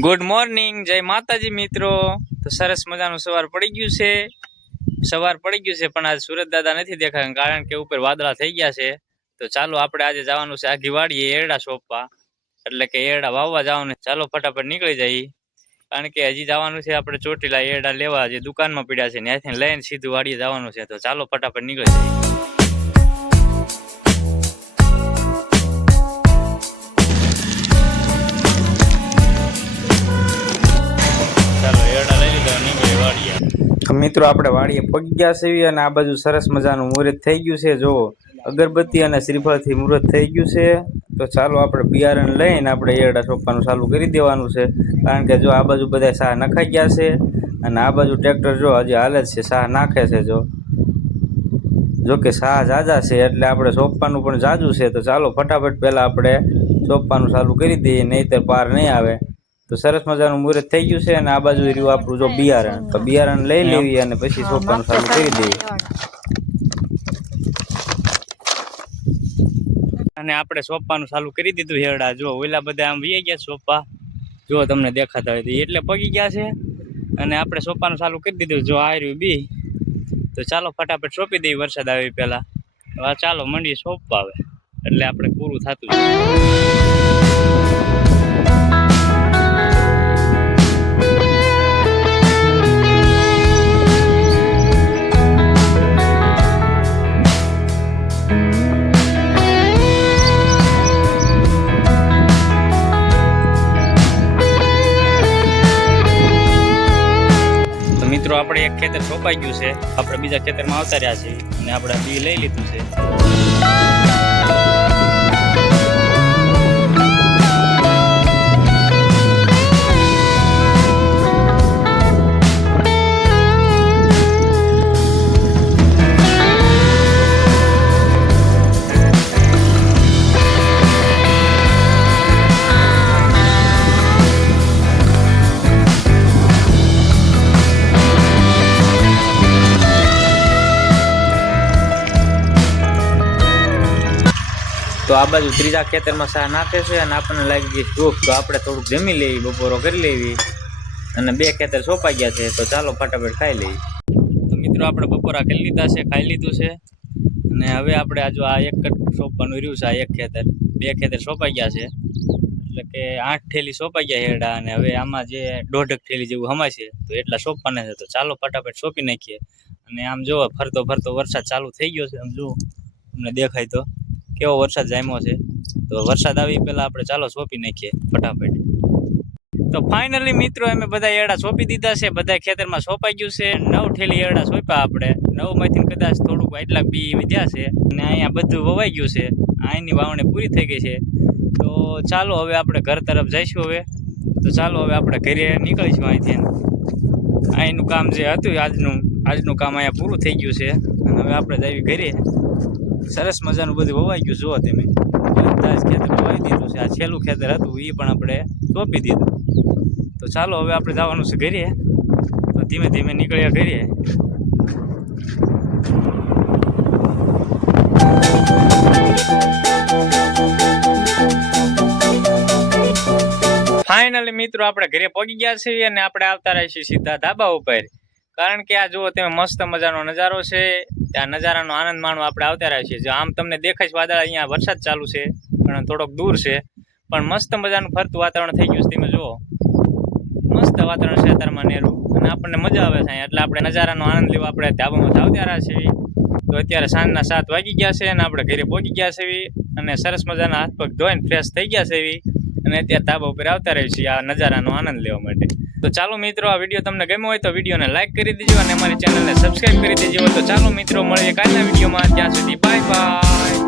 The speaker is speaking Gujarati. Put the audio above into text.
ગુડ મોર્નિંગ, જય માતાજી મિત્રો। તો સરસ મજાનું સવાર પડી ગયું છે પણ આજ સુરત દાદા નથી દેખાયા કારણ કે ઉપર વાદળા થઈ ગયા છે। તો ચાલો આપણે આજે જવાનું છે આઘી વાડીએ એરડા સોંપવા, એટલે કે એરડા વાવવા જવાનું। ચાલો ફટાફટ નીકળી જઈએ કારણ કે હજી જવાનું છે આપણે ચોટીલા એરડા લેવા, જે દુકાનમાં પડ્યા છે ત્યાંથી લઈને સીધું વાડીએ જવાનું છે। તો ચાલો ફટાફટ નીકળી જઈએ। મિત્રો આપણે વાડીએ પગી ગયા છે અને આ બાજુ સરસ મજાનું મુહૂર્ત થઈ ગયું છે। જો અગરબત્તી અને શ્રીફળથી મુહૂર્ત થઈ ગયું છે। તો ચાલો આપણે બિયારણ લઈને આપણે એરડા સોંપવાનું ચાલુ કરી દેવાનું છે કારણ કે જો આ બાજુ બધા સાહ નખાઈ ગયા છે અને આ બાજુ ટ્રેક્ટર જો હજી હાલે જ છે, સાહ નાખે છે। જો કે સાહ જાજા છે એટલે આપણે સોંપવાનું પણ જાજુ છે। તો ચાલો ફટાફટ પહેલા આપણે સોંપવાનું ચાલુ કરી દઈએ, નહીંતર પાર નહીં આવે। તો સરસ મજાનું મુહૂર્ત થઈ ગયું છે અને આ બાજુ રહ્યું આપણું જો બિયારણ, તો બિયારણ લઈ લેવી અને પછી સોંપવાનું ચાલુ કરી દઈએ। અને આપણે સોંપવાનું ચાલુ કરી દીધું હેરડા। જો ઓલા બધા આમ વી ગયા સોંપા, જો તમને દેખાતા હોય તો એટલે પગી ગયા છે અને આપણે સોંપવાનું ચાલુ કરી દીધું। જો આ રહ્યું બી, તો ચાલો ફટાફટ સોંપી દઈએ વરસાદ આવે પહેલા। ચાલો મંડીએ સોંપવા આવે એટલે આપણે પૂરું થતું છે। મિત્રો આપણે એક ખેતર સોંપાઈ ગયું છે, આપણે બીજા ખેતરમાં આવતા રહ્યા છીએ અને આપણે બી લઈ લીધું છે। તો આ બાજુ ત્રીજા ખેતરમાં સાહ નાખે છે અને આપણને લાગી ગઈ ભૂખ, તો આપણે થોડુંક જમી લેવી, બપોરો કરી લેવી અને બે ખેતર સોંપાઈ ગયા છે। તો ચાલો ફટાફટ ખાઈ લઈએ। તો મિત્રો આપણે બપોરા કરી લીધા છે, ખાઈ લીધું છે અને હવે આપણે આ એક સોંપવાનું રહ્યું છે। આ એક ખેતર, બે ખેતર સોંપાઈ ગયા છે એટલે કે 8 થેલી સોંપાઈ ગયા હેરડા અને હવે આમાં જે 1.5 થેલી જેવું હમાય છે, તો એટલા સોંપવાના છે। તો ચાલો ફટાફટ સોંપી નાખીએ। અને આમ જો ફરતો ફરતો વરસાદ ચાલુ થઈ ગયો છે, આમ જો તમને દેખાય તો કેવો વરસાદ જામ્યો છે। તો વરસાદ આવી પહેલા આપણે ચાલો સોંપી નાખીએ ફટાફટ। તો ફાઇનલી મિત્રો અમે બધા એરડા સોંપી દીધા છે, બધા ખેતરમાં સોંપાઈ ગયું છે। 9 થેલી એરડા સોંપ્યા આપણે, 9 માંથી કદાચ થોડુંક એટલાક બી વધ્યા છે અને અહીંયા બધું વવાઈ ગયું છે, અહીંની વાવણી પૂરી થઈ ગઈ છે। તો ચાલો હવે આપણે ઘર તરફ જઈશું હવે। તો ચાલો હવે આપણે ઘરે નીકળીશું અહીંથી। અહીંનું કામ જે હતું આજનું કામ અહીંયા પૂરું થઈ ગયું છે અને હવે આપણે જઈએ ઘરે। સરસ મજાનું બધું વવાઈ ગયું, જુઓ તમે બધા જ ખેતર વવાઈ દીધું છે। આ છેલ્લું ખેતર હતું એ પણ આપણે સોંપી દીધું। તો ચાલો હવે આપણે જવાનું છે ઘરે। તો ધીમે ધીમે નીકળ્યા ઘરે। ફાઇનલી મિત્રો આપણે ઘરે પહોંચી ગયા છીએ અને આપણે આવતા રહીશું સીધા ધાબા ઉપર, કારણ કે આ જુઓ તમે મસ્ત મજાનો નજારો છે। આ નજારાનો આનંદ માણવા આપણે આવતા રહ્યા છીએ। જો આમ તમને દેખાય છે વાદળ, અહીંયા વરસાદ ચાલુ છે પણ થોડોક દૂર છે, પણ મસ્ત મજાનું ફરતું વાતાવરણ થઈ ગયું છે। તમે જુઓ મસ્ત વાતાવરણ છે અત્યારમાં નેરું અને આપણને મજા આવે છે અહીંયા, એટલે આપણે નજારાનો આનંદ લેવા આપણે ધાબામાં આવતા રહ્યા છીએ। તો અત્યારે સાંજના 7 વાગી ગયા છે અને આપણે ઘરે પહોંચી ગયા છે અને સરસ મજાના હાથ પગ ધોઈને ફ્રેશ થઈ ગયા છે અને અત્યારે ધાબા ઉપર આવતા રહીએ છીએ આ નજારાનો આનંદ લેવા માટે। તો ચાલો મિત્રો, આ વિડીયો તમને ગમ્યો હોય તો વિડીયોને લાઈક કરી દેજો અને અમારી ચેનલને સબસ્ક્રાઈબ કરી દેજો। તો ચાલો મિત્રો, મળીએ કાલના વિડીયોમાં, ત્યાં સુધી બાય બાય।